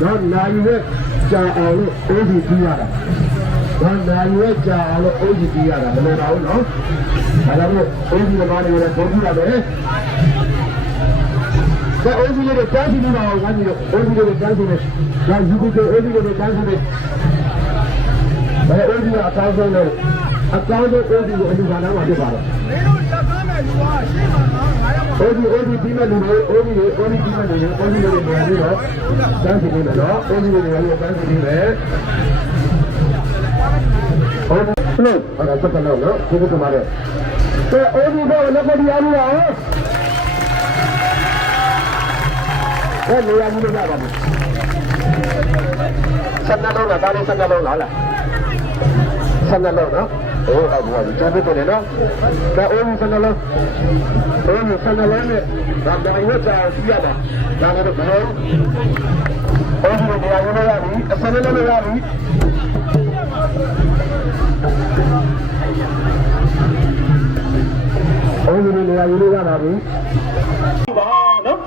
တော့နိုင်ရွက်ကြာအောင်လို့အိုးကြီးပြီးရတာတော့နိုင်ရွက်ကြာအောင်လို့အိုးကြီးပြီးရတာမလိုပါဘူးနော်ဒါကြောင့်မို့အိုးကြီးကမားနေလည်းပုံပြရတယ်ဒါအိုးကြီးလေးတန်းစီနေတာကိုဝိုင်းပြီးတော့အိုးကြီးလေးတန်းစီနေဒါယူပြီးတော့အိုးကြီးလေးတန်းစီနေဒါအိုးကြီးကအကောင်းဆုံးလို့အကောင်းဆုံးအိုးကြီးကိုအလူခံထားမှာဖြစ်ပါတယ်မင်းတို့တက်ကားမဲ့လူကရှင်းမှာနော်ငါရမှာအိုးကြီးပြီးမဲ့လူတွေအိုးကြီးပြီးမဲ့လူတွေအိုးကြီးလေးတွေနေပြီးတော့တန်းစီနေတယ်နော်အိုးကြီးလေးတွေတန်းစီနေတယ်ဟုတ်လို့အဲ့ဒါတက်တော့နော်ဒီကမှာတဲ့အိုးကြီးတော့လက်မတရားဘူးလားအဲ့နေရာကြီးလို့ရပါဘူးဆက်နှလုံးလားဒါလေးဆက်နှလုံးလားဆက်နှလုံးနော်โอ้เอาบ่ကျေးဇူးတင်နော်ဒါအိုးဆက်နှလုံးအိုးဆက်နှလုံးနဲ့ဒါတိုင်းဝတ်တာစီးရတာဒါကတော့ဘယ်လိုအိုးဒီနေရာကိုရပြီအစလည်းလည်းရပြီ ဘုန်းကြီးတွေနေရာယူလို့ရပါပြီပါနော်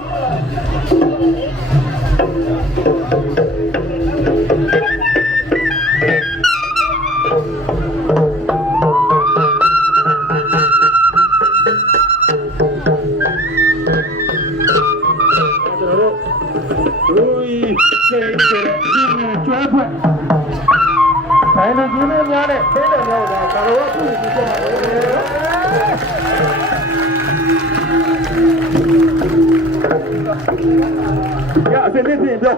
ကျွဲဖွဲ့ဘယ်လိုကြီးမများနဲ့သိတယ်များတာကာရောကပြုပြီးတော့ရအစင်းစင်းပြော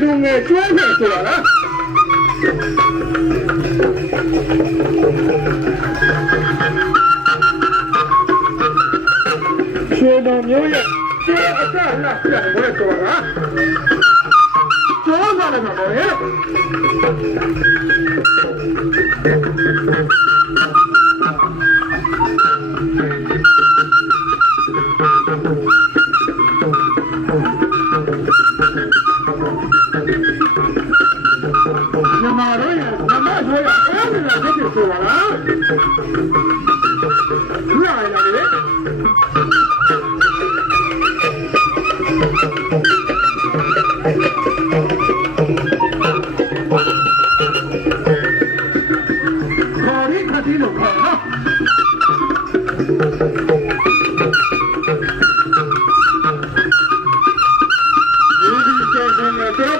လူငယ်ကျွမ်းနေဆိုတာလားရှင်တော်မျိုးရဲ့ကျွမ်းအစလာပြတ်ဝဲဆိုတာလားကျွမ်းလာတယ်ပေါ့ဟဲ့ဆိုပါလားညရလာလေခေါ်ရီခတိလို့ခေါ်နော်ဒီကျေဆုံးနဲ့တော့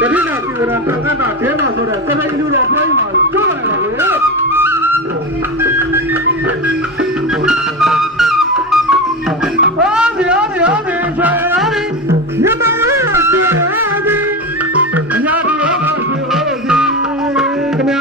ကတိနာစီဝရံသက္ကတာဒေမဆိုတဲ့စပိန်လူတော်ပြိုင်းမှာကျွတ်လာတယ်လေအော်ဒီအော်ဒီအော်ဒီချာရီညမရစီအာဒီအညာဒီအော်ဒီအော်ဒီခင်ဗျာ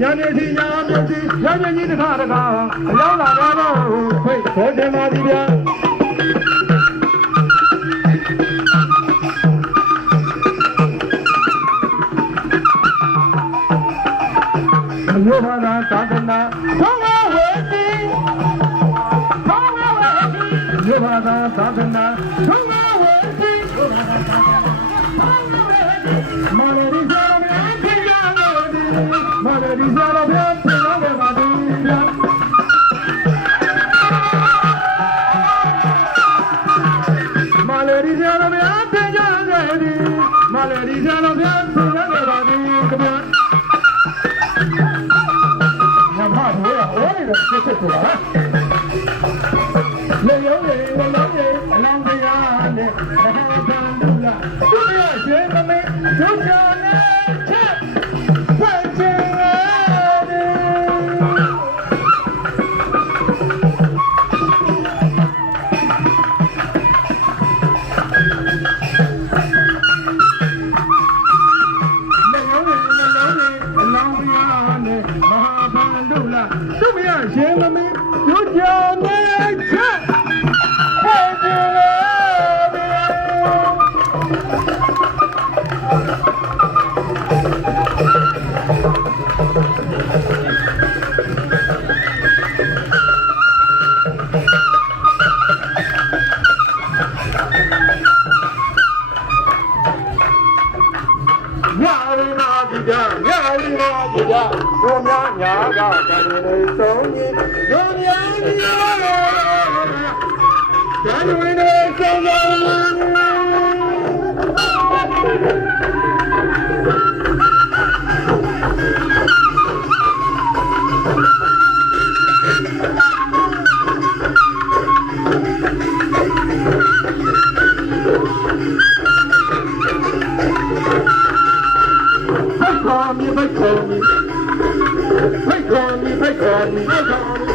ညာနေစီညာနေစီညာနေကြီးတခါတခါအရောက်လာတော့ဖိတ်ခေါ်တယ်ပါဒီဗျာယောဘာသာသာသနာဘောဝဝေစီဘောဝဝေစီယောဘာသာသာသနာဘောဝဝေစီမာလရီဇာမေဖေယာလို့ဒီမာလရီဇာလို့ပြောဖေယာလို့ပါဒီမာလရီဇာလို့ပြောဖေယာလို့ဒီမာလရီဇာလို့ပြောဖေယာလို့ပါဒီကမဖြစ်ဖြစ်လာလေယုံလေဝလုံးလေအလောင်းတရားနဲ့ဘာသာဒူလာသူရရွှေမမေဒုက္ခနဲ့ချက်ဖွင့်ချင်ရှင်မမီကျူးကျော်နေချက်ဟဲ့ဒီလေညာရီနာဒီကြဘုံများညာကတည်းကဆုံးရင် Hãy subscribe cho kênh Ghiền Mì Gõ để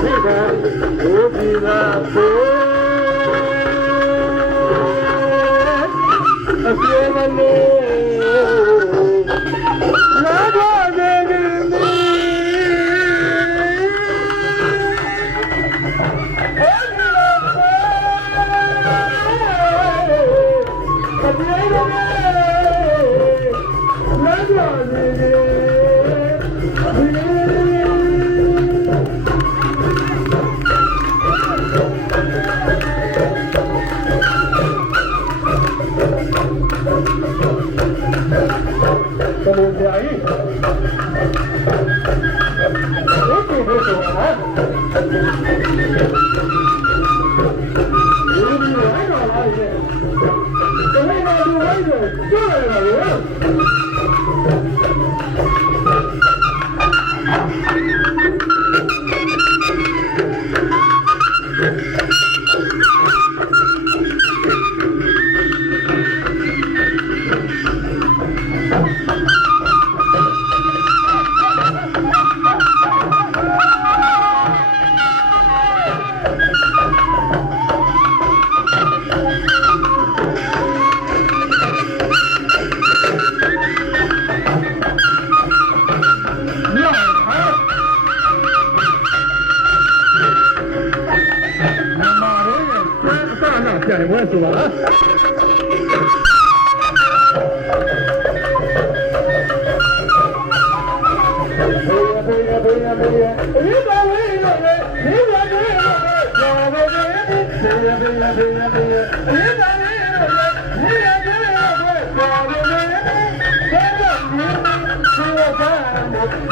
không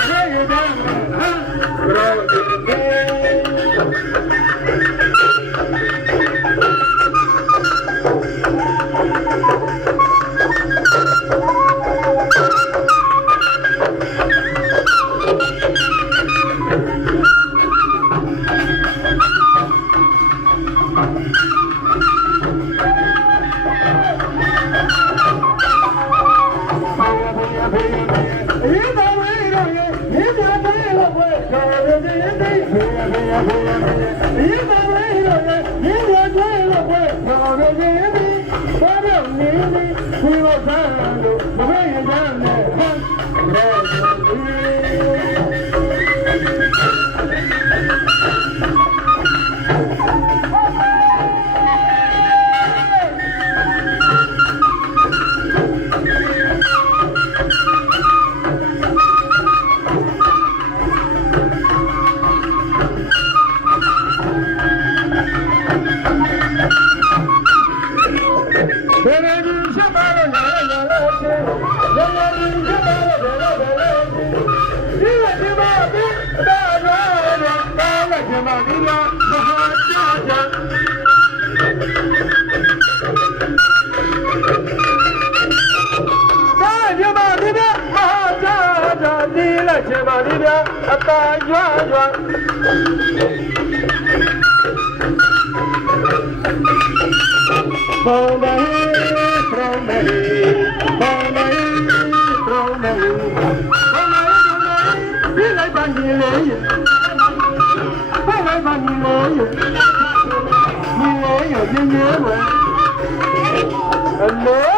bỏ lỡ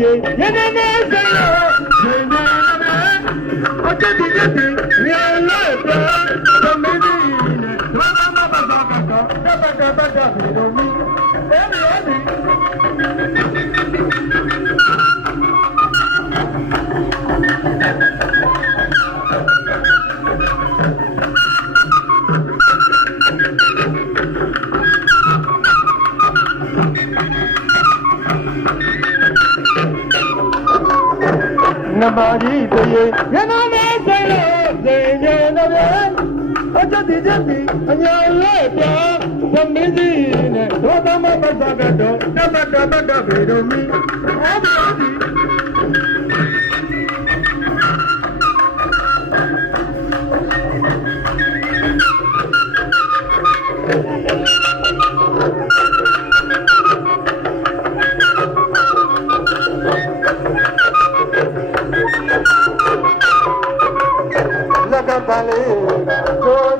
ye ye ne ne se yo ye ne ne o che di ye la ba ba me di ne ba ba ba ba ba do mi e mi Nabadi ye yana ne se lo se ye na be acha di jati anya le pa samedi ne do ta ma ba sa ga do ta ba be do mi adi Bale, so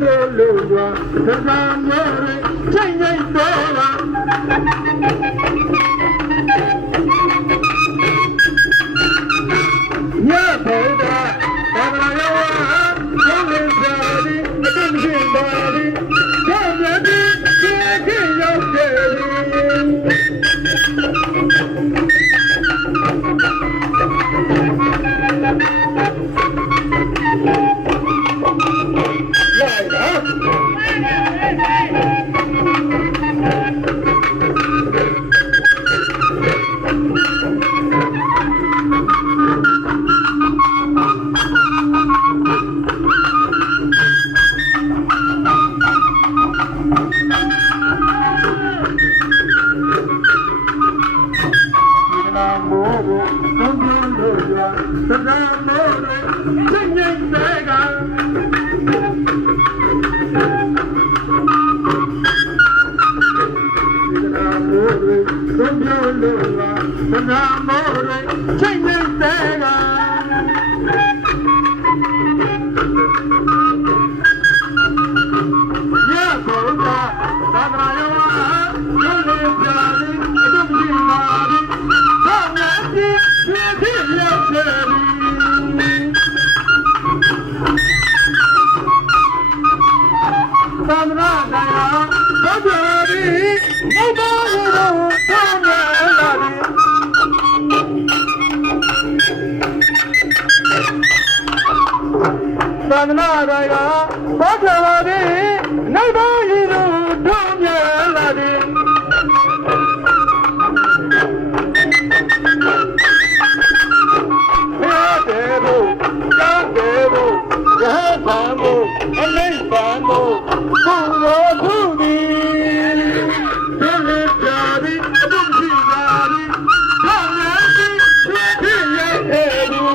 ပြောလို့ရွာသက္ကာမောတွေချိန်ချိန်တော့ပါညဘုရားသာမဏေဝါဘုရားသာဒီအတုရှိပါသည်ဘုရားဒီခေရောက်တယ်သာသနာတော်ကဘောဓဘာတိနိဗ္ဗာန်ရည်သူတို့မြတ်လာသည်ဘုရားတေဘုရားတေဘုရဟန်းဘံဘုအနိဗ္ဗာန်ဘုဘုရောသူသည်ဒုက္ခပြာသည်အတုရှိပါသည်ဘာလဲသည်ဖြစ်ရဲ့သည်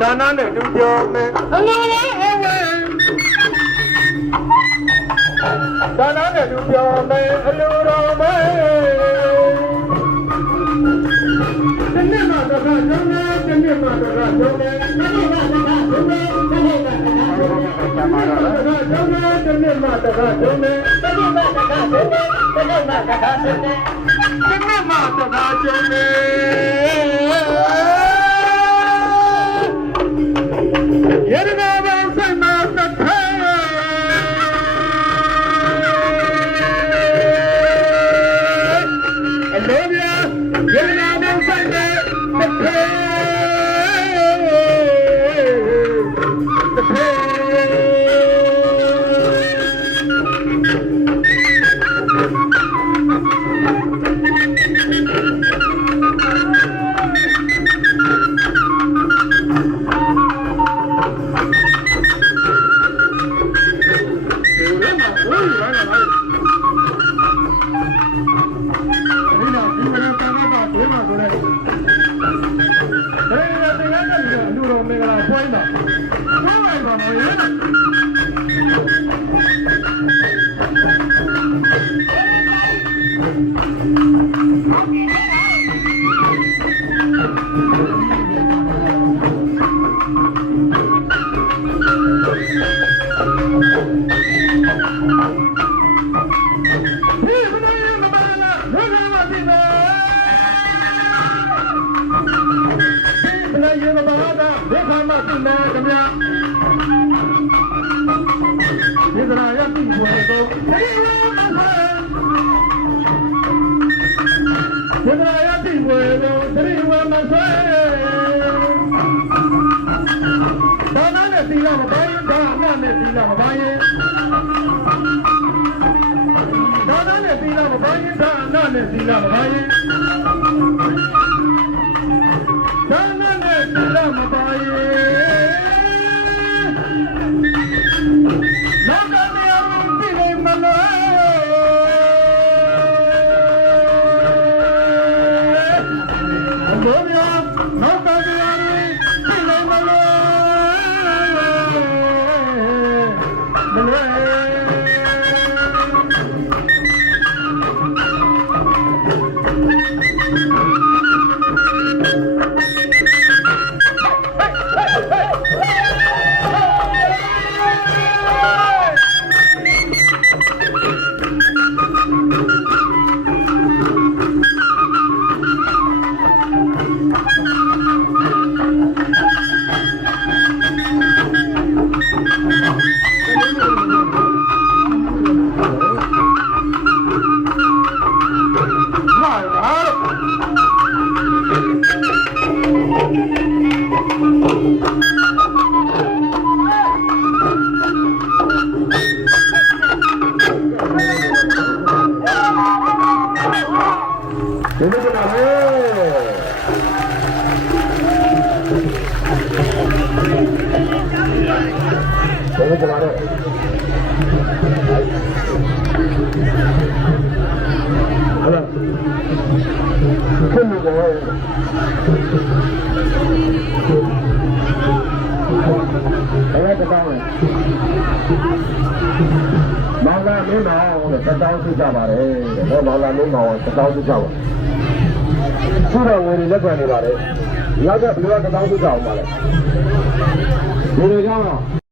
ဒါနနဲ့လူပြောမယ်အလိုလေးအဝဲဒါနနဲ့လူပြောမယ်အလိုတော်မယ်တနေ့မှတစ်ခါလုံးမယ်တနေ့မှတစ်ခါလုံးမယ်တနေ့မှတစ်ခါလုံးမယ်တနေ့မှတစ်ခါလုံးမယ်တနေ့မှတစ်ခါလုံးမယ်တနေ့မှတစ်ခါလုံးမယ်တနေ့မှတစ်ခါလုံးမယ်တနေ့မှတစ်ခါလုံးမယ်တနေ့မှတစ်ခါလုံးမယ်ရတနာဘံဆိုင်မှာသက်ထဲအလိုပြရတနာဘံဆိုင်မှာသက်ထဲသက်ထဲ နဲ့သီလမပါရင်ဒါနနဲ့သီလမပါရင်ဒါနနဲ့သီလမပါရင်ဒါနနဲ့သီလမပါရင်လောကမြေပြည်နေမလို့ဘုရားလောကမြေပြည်နေမလို့မလွယ်ဒီလိုကလည်းဘယ်လိုကြလဲဟဲ့ခင်ဗျာအဲ့ဒါကောင်းတယ်မောင်လာမင်းမောင်တဲ့တတောင်းစုကြပါတယ်တဲ့မောင်လာမင်းမောင်တတောင်းစုကြပါသူတော်ဝင်လက်ခံနေပါတယ်ရောက်ကဘယ်လိုတတောင်းစုကြအောင်ပါလဲဒီလိုကြောင်းတော့